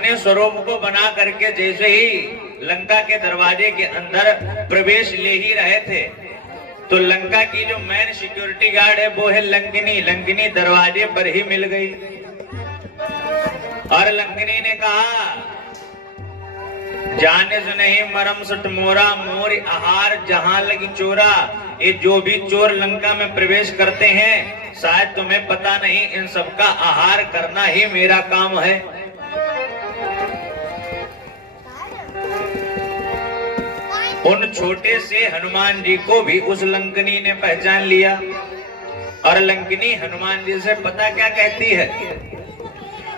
अपने स्वरूप को बना करके जैसे ही लंका के दरवाजे के अंदर प्रवेश ले ही रहे थे, तो लंका की जो मेन सिक्योरिटी गार्ड है वो है लंकिनी। लंकिनी दरवाजे पर ही मिल गई और लंकिनी ने कहा, जाने से नहीं मरम सुट मोरा, मोर आहार जहां लगी चोरा। ये जो भी चोर लंका में प्रवेश करते हैं, शायद तुम्हें पता नहीं, इन सबका आहार करना ही मेरा काम है। उन छोटे से हनुमान जी को भी उस लंकिनी ने पहचान लिया और लंकिनी हनुमान जी से पता क्या कहती है,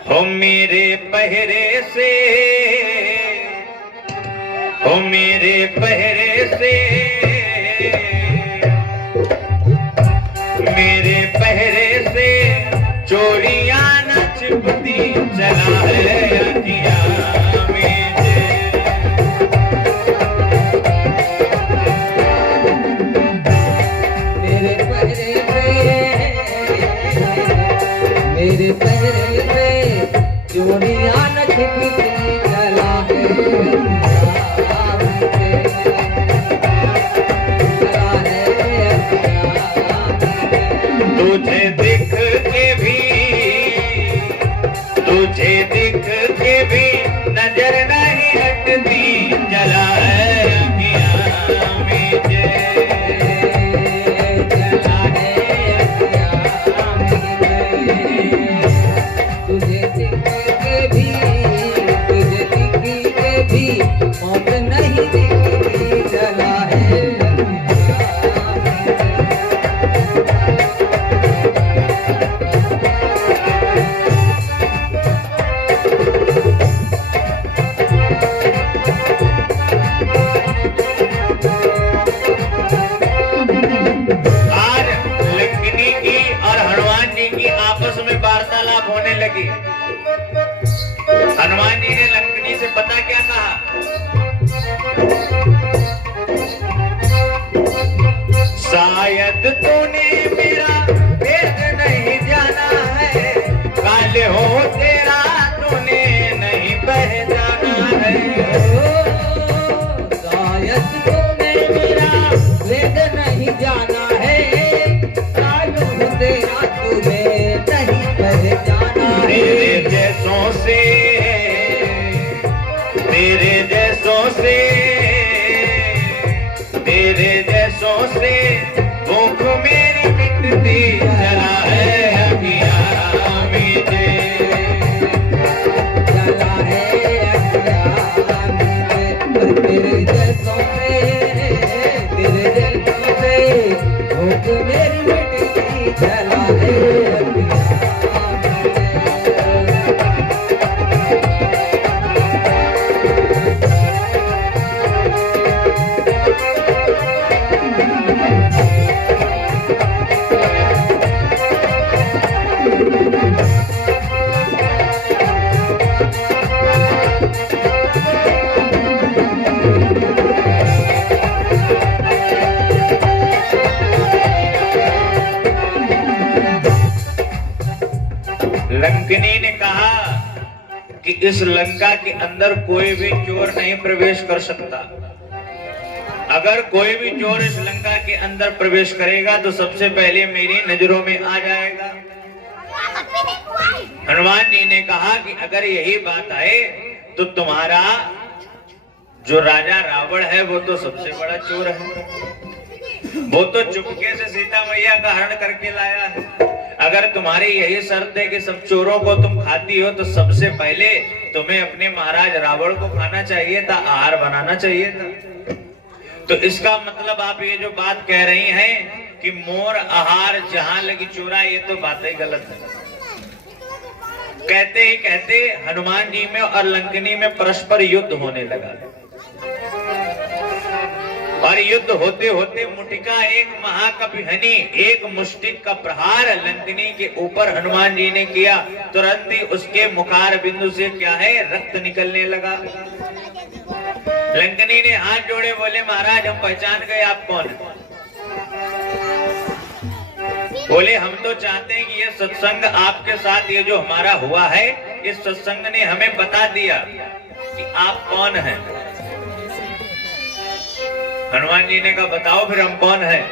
हो मेरे पहरे से, हो मेरे पहरे से, मेरे पहरे से चोरियां न छिपती चला है अखियां में। मेरे पहरे पे चोरियां न छिपती चला है। तुझे दिख के भी, तुझे दिख के भी नजर नहीं हटती चला है अखियां में जय। हनुमान जी ने लंकिनी से पता क्या कहा, शायद तूने मेरा भेद नहीं जाना है, काले हो तेरा तूने नहीं पहचाना है। शायद तूने मेरा भेद नहीं जाना है, काले हो तेरा तूने नहीं पहचाना है। तेरे जैसों से, तेरे जैसों से, तेरे जैसों से भूख मेरी मिटती चला है अखियां में जय। चला है अखियां में जय। तेरे जैसों से, तेरे जैसों से भूख मेरी मिटती चला है अखियां। लंकिनी ने कहा कि इस लंका के अंदर कोई भी चोर नहीं प्रवेश कर सकता। अगर कोई भी चोर इस लंका के अंदर प्रवेश करेगा तो सबसे पहले मेरी नजरों में आ जाएगा। हनुमान जी ने कहा कि अगर यही बात है तो तुम्हारा जो राजा रावण है वो तो सबसे बड़ा चोर है, वो तो चुपके से सीता मैया का हरण करके लाया है। अगर तुम्हारी यही शर्त है कि सब चोरों को तुम खाती हो तो सबसे पहले तुम्हें अपने महाराज रावण को खाना चाहिए था, आहार बनाना चाहिए था। तो इसका मतलब आप ये जो बात कह रही हैं कि मोर आहार जहां लगी चोरा, ये तो बात ही गलत है। कहते ही कहते हनुमान जी में और लंकिनी में परस्पर युद्ध होने लगा और युद्ध होते होते मुटिका एक महाकपि हनी, एक मुष्टिक का प्रहार लंकिनी के ऊपर हनुमान जी ने किया। तुरंत ही उसके मुखार बिंदु से क्या है, रक्त निकलने लगा। लंकिनी ने हाथ जोड़े, बोले महाराज हम पहचान गए आप कौन है। बोले हम तो चाहते हैं कि ये सत्संग आपके साथ ये जो हमारा हुआ है इस सत्संग ने हमें बता दिया कि आप कौन हैं। हनुमान जी ने कहा बताओ फिर हम कौन हैं।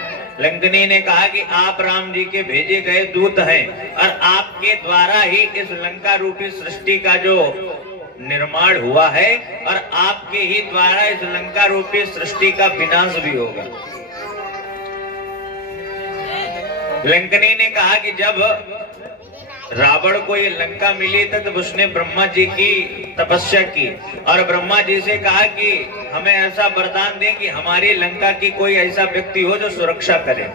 लंकनी ने कहा कि आप राम जी के भेजे गए दूत हैं और आपके द्वारा ही इस लंका रूपी सृष्टि का जो निर्माण हुआ है और आपके ही द्वारा इस लंका रूपी सृष्टि का विनाश भी होगा। लंकनी ने कहा कि जब रावण को ये लंका मिली तब उसने ब्रह्मा जी की तपस्या की और ब्रह्मा जी से कहा कि हमें ऐसा वरदान दें कि हमारी लंका की कोई ऐसा व्यक्ति हो जो सुरक्षा करे।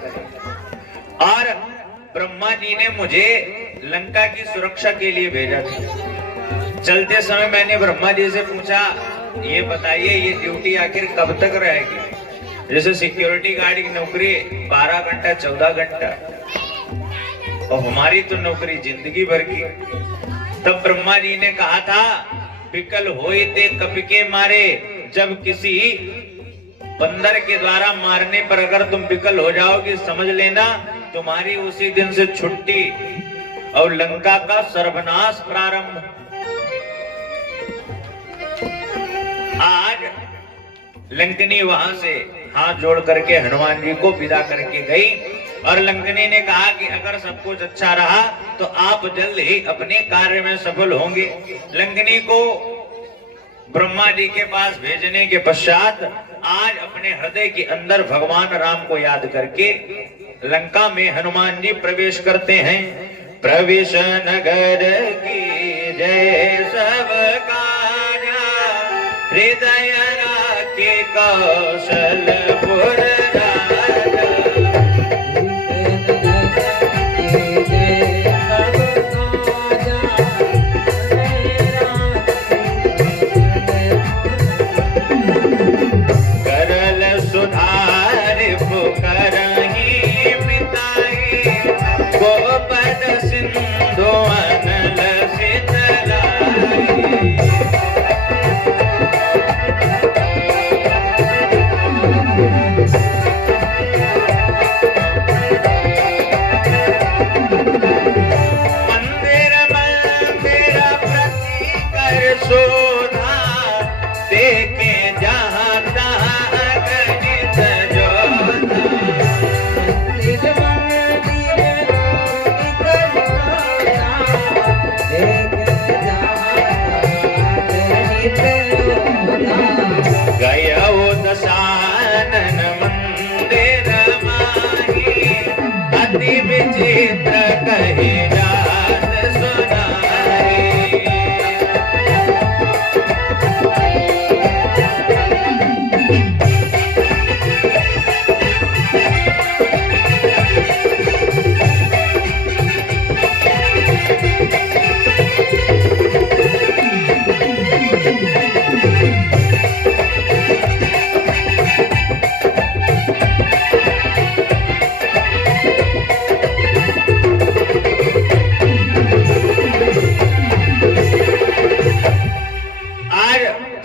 और ब्रह्मा जी ने मुझे लंका की सुरक्षा के लिए भेजा था। चलते समय मैंने ब्रह्मा जी से पूछा ये बताइए ये ड्यूटी आखिर कब तक रहेगी। जैसे सिक्योरिटी गार्ड की नौकरी 12 घंटा 14 घंटा और हमारी तो नौकरी जिंदगी भर की। तब ब्रह्मा जी ने कहा था विकल होए ते कपिके मारे, जब किसी बंदर के द्वारा मारने पर अगर तुम विकल हो जाओगे समझ लेना तुम्हारी उसी दिन से छुट्टी और लंका का सर्वनाश प्रारंभ। आज लंकनी वहां से हाथ जोड़ करके हनुमान जी को विदा करके गई और लंकनी ने कहा कि अगर सब कुछ अच्छा रहा तो आप जल्द ही अपने कार्य में सफल होंगे। लंकनी को ब्रह्मा जी के पास भेजने के पश्चात आज अपने हृदय के अंदर भगवान राम को याद करके लंका में हनुमान जी प्रवेश करते हैं। प्रवेश नगर की जय सब काजा, हृदय राखे कौशलपुर राजा। करल सुधार पुकारहि मिताई, गोपद सिंधु अनल शीतलाई। मंदिर मंदिर प्रति कर शोधा, देखे जहाँ तहाँ अगणित जोधा। मंदिर मंदिर कर शोधा, देखे जहाँ अगणित जोधा। गयो दशानन मंदिर माही, अति विचित्र कहे जात सुनाई।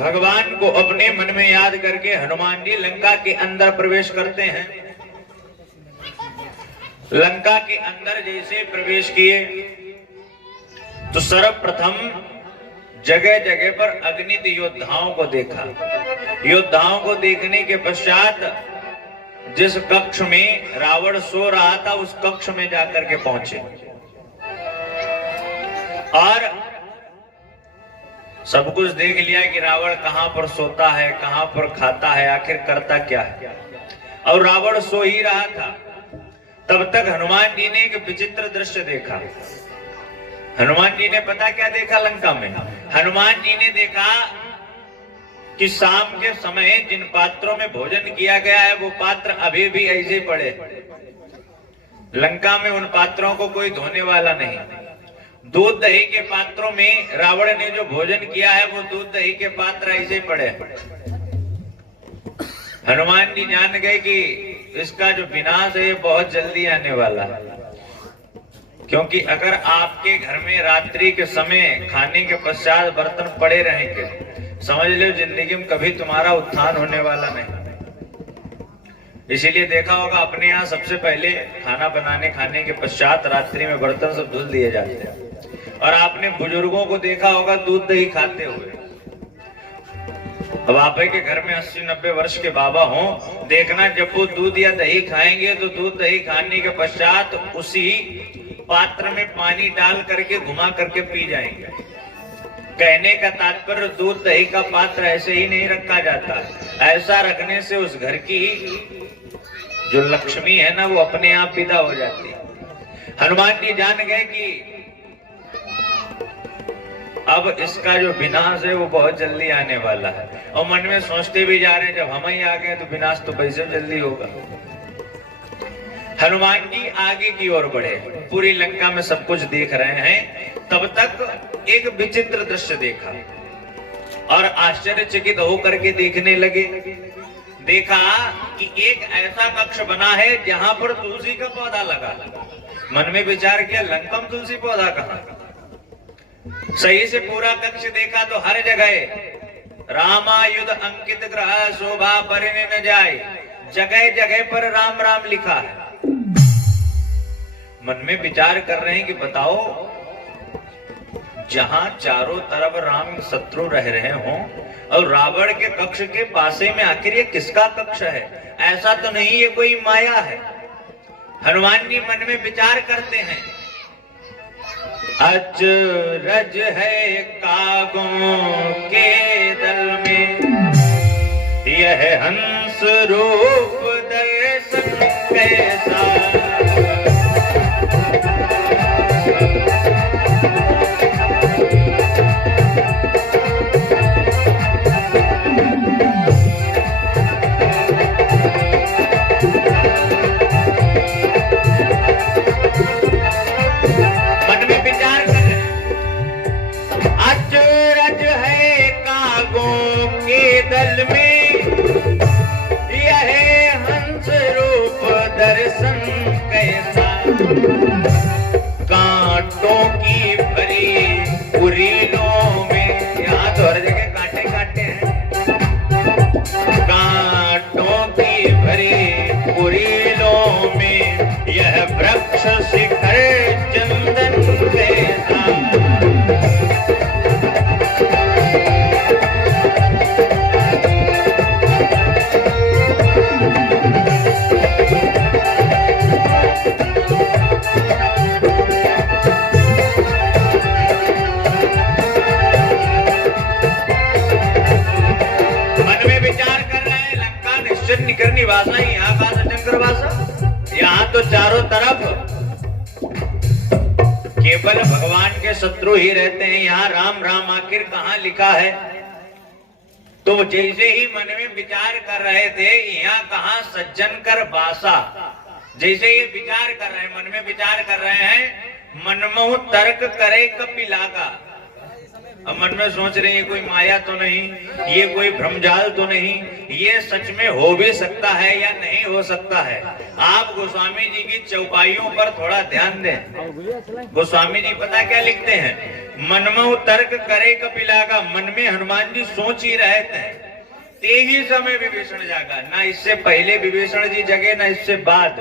भगवान को अपने मन में याद करके हनुमान जी लंका के अंदर प्रवेश करते हैं। लंका के अंदर जैसे प्रवेश किए तो सर्वप्रथम जगह जगह पर अगणित योद्धाओं को देखा। योद्धाओं को देखने के पश्चात जिस कक्ष में रावण सो रहा था उस कक्ष में जाकर के पहुंचे और सब कुछ देख लिया कि रावण कहां पर सोता है, कहां पर खाता है, आखिर करता क्या है। और रावण सो ही रहा था। तब तक हनुमान जी ने एक विचित्र दृश्य देखा। हनुमान जी ने पता क्या देखा लंका में? हनुमान जी ने देखा कि शाम के समय जिन पात्रों में भोजन किया गया है वो पात्र अभी भी ऐसे पड़े। लंका में उन पात्रों को कोई धोने वाला नहीं। दूध दही के पात्रों में रावण ने जो भोजन किया है वो दूध दही के पात्र ऐसे पड़े। हनुमान जी जान गए कि इसका जो विनाश है बहुत जल्दी आने वाला है, क्योंकि अगर आपके घर में रात्रि के समय खाने के पश्चात बर्तन पड़े रहेंगे समझ लो जिंदगी में कभी तुम्हारा उत्थान होने वाला नहीं। इसीलिए देखा होगा अपने यहाँ सबसे पहले खाना बनाने खाने के पश्चात रात्रि में बर्तन सब धुल दिए जाते हैं और आपने बुजुर्गों को देखा होगा दूध दही खाते हुए। अब आप के घर में 80-90 वर्ष के बाबा हों, देखना जब वो दूध या दही खाएंगे तो दूध दही खाने के पश्चात उसी पात्र में पानी डाल करके घुमा करके पी जाएंगे। कहने का तात्पर्य दूध दही का पात्र ऐसे ही नहीं रखा जाता, ऐसा रखने से उस घर की जो लक्ष्मी है ना वो अपने आप विदा हो जाती है। हनुमान जी जान गए कि अब इसका जो विनाश है वो बहुत जल्दी आने वाला है, और मन में सोचते भी जा रहे हैं जब हम ही आ गए तो विनाश तो कैसे जल्दी होगा। हनुमान जी आगे की ओर बढ़े, पूरी लंका में सब कुछ देख रहे हैं। तब तक एक विचित्र दृश्य देखा और आश्चर्यचकित होकर के देखने लगे। देखा कि एक ऐसा कक्ष बना है जहां पर तुलसी का पौधा लगा। मन में विचार किया, लंका में तुलसी पौधा कहां? सही से पूरा कक्ष देखा तो हर जगह रामायुध अंकित ग्रह शोभा परिने न जाए, जगह जगह पर राम राम लिखा है। मन में विचार कर रहे हैं कि बताओ, जहां चारों तरफ राम शत्रु रह रहे हों और रावण के कक्ष के पासे में आखिर ये किसका कक्ष है? ऐसा तो नहीं ये कोई माया है। हनुमान जी मन में विचार करते हैं, अचरज है कागों के दल में, यह हंस रूप दर्शन कैसा। दल में यह हंस रूप दर्शन कैसा, कांटों की भरी कुरीलों में, यहाँ तो हर जगह कांटे कांटे हैं, कांटों की भरी कुरीलों में यह वृक्ष शिखर चंदन कैसा। निवासा ही यहाँ का सचंकर वासा। यहाँ तो चारों तरफ केवल भगवान के शत्रु ही रहते हैं, यहाँ राम राम आखिर कहाँ लिखा है? तो जैसे ही मन में विचार कर रहे थे यहाँ कहाँ सज्जन कर वासा, जैसे ये विचार कर रहे हैं, मन में विचार कर रहे हैं, मनमोह तर्क करे कपिलागा। अब मन में सोच रहे हैं कोई माया तो नहीं, ये कोई भ्रमजाल तो नहीं, ये सच में हो भी सकता है या नहीं हो सकता है। आप गोस्वामी जी की चौपाइयों पर थोड़ा ध्यान दें। गोस्वामी जी पता क्या लिखते हैं? मनमोह तर्क करे कपिलागा। मन में हनुमान जी सोच ही रहे थे, ते ही समय विभीषण जागा। ना इससे पहले विभीषण जी जगे, ना इससे बाद।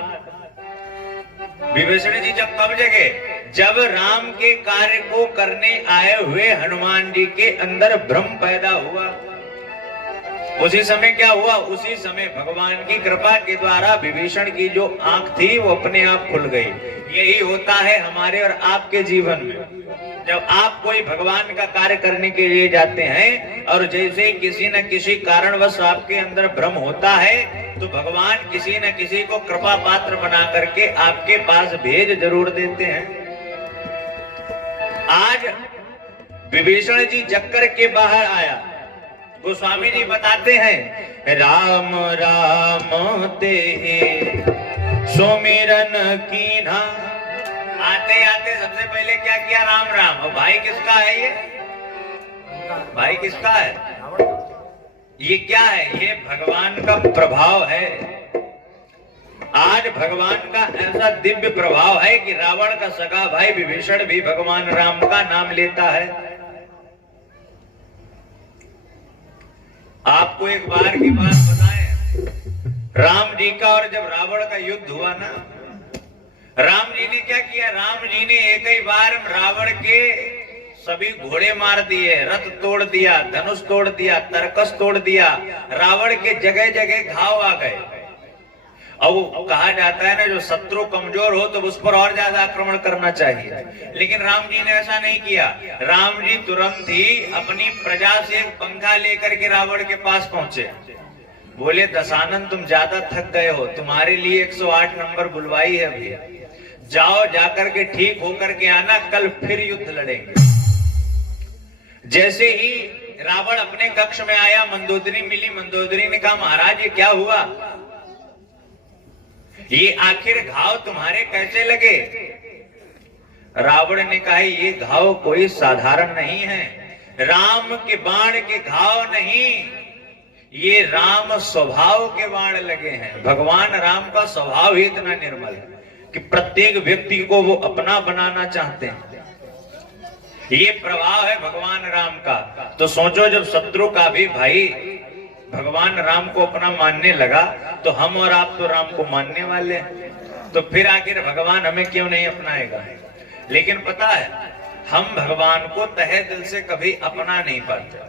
विभीषण जी जब कब जगे? जब राम के कार्य को करने आए हुए हनुमान जी के अंदर भ्रम पैदा हुआ, उसी समय क्या हुआ? उसी समय भगवान की कृपा के द्वारा विभीषण की जो आंख थी वो अपने आप खुल गई। यही होता है हमारे और आपके जीवन में। जब आप कोई भगवान का कार्य करने के लिए जाते हैं और जैसे किसी न किसी कारणवश आपके अंदर भ्रम होता है, तो भगवान किसी न किसी को कृपा पात्र बना करके आपके पास भेज जरूर देते हैं। आज विभीषण जी जक्कर के बाहर आया। गोस्वामी जी बताते हैं, राम राम ते सुमिरन कीन्हा। आते आते सबसे पहले क्या किया? राम राम। और भाई किसका है ये? भाई किसका है? ये क्या है? ये भगवान का प्रभाव है। आज भगवान का ऐसा दिव्य प्रभाव है कि रावण का सगा भाई विभीषण भी भगवान राम का नाम लेता है। आपको एक बार की बात बताएं, राम जी का और जब रावण का युद्ध हुआ ना, राम जी ने क्या किया? राम जी ने एक ही बार रावण के सभी घोड़े मार दिए, रथ तोड़ दिया, धनुष तोड़ दिया, तरकस तोड़ दिया, रावण के जगह जगह घाव आ गए। अब वो कहा जाता है ना, जो शत्रु कमजोर हो तो उस पर और ज्यादा आक्रमण करना चाहिए, लेकिन राम जी ने ऐसा नहीं किया। राम जी तुरंत ही अपनी प्रजा से एक पंखा लेकर के रावण के पास पहुंचे। बोले दशानन तुम ज्यादा थक गए हो, तुम्हारे लिए 108 नंबर बुलवाई है भैया, जाओ जाकर के ठीक होकर के आना, कल फिर युद्ध लड़ेंगे। जैसे ही रावण अपने कक्ष में आया, मंदोदरी मिली। मंदोदरी ने कहा महाराज ये क्या हुआ, ये आखिर घाव तुम्हारे कैसे लगे? रावण ने कहा ये घाव कोई साधारण नहीं है, राम के बाण के घाव नहीं, ये राम स्वभाव के बाण लगे हैं। भगवान राम का स्वभाव ही इतना निर्मल है कि प्रत्येक व्यक्ति को वो अपना बनाना चाहते हैं। ये प्रभाव है भगवान राम का। तो सोचो जब शत्रु का भी भाई भगवान राम को अपना मानने लगा, तो हम और आप तो राम को मानने वाले हैं, तो फिर आखिर भगवान हमें क्यों नहीं अपनाएगा? लेकिन पता है हम भगवान को तहे दिल से कभी अपना नहीं पाते।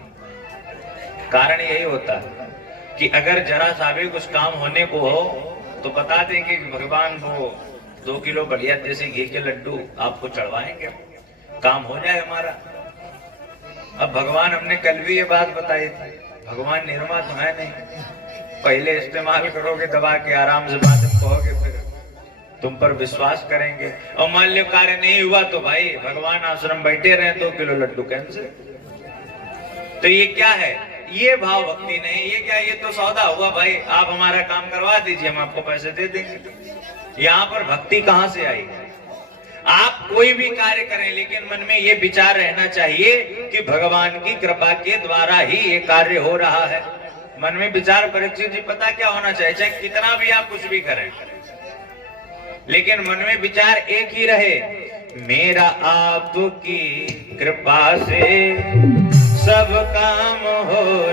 कारण यही होता है कि अगर जरा सा भी कुछ काम होने को हो तो बता देंगे कि भगवान वो 2 किलो बढ़िया जैसे घी के लड्डू आपको चढ़वाएंगे, काम हो जाए हमारा। अब भगवान हमने कल भी ये बात बताई थी, भगवान निर्मा तो है नहीं, पहले इस्तेमाल करोगे दबा के आराम से बात कहोगे, फिर तुम पर विश्वास करेंगे। और मान लो कार्य नहीं हुआ तो भाई भगवान आश्रम बैठे रहे, 2 किलो लड्डू कैंसिल। तो ये क्या है? ये भाव भक्ति नहीं। ये क्या, ये तो सौदा हुआ भाई, आप हमारा काम करवा दीजिए, हम आपको पैसे दे देंगे। यहाँ पर भक्ति कहाँ से आई? आप कोई भी कार्य करें लेकिन मन में ये विचार रहना चाहिए कि भगवान की कृपा के द्वारा ही ये कार्य हो रहा है। मन में विचार, परीक्षित जी पता क्या होना चाहिए, चाहे कितना भी आप कुछ भी करें, लेकिन मन में विचार एक ही रहे, मेरा आपकी कृपा से सब काम हो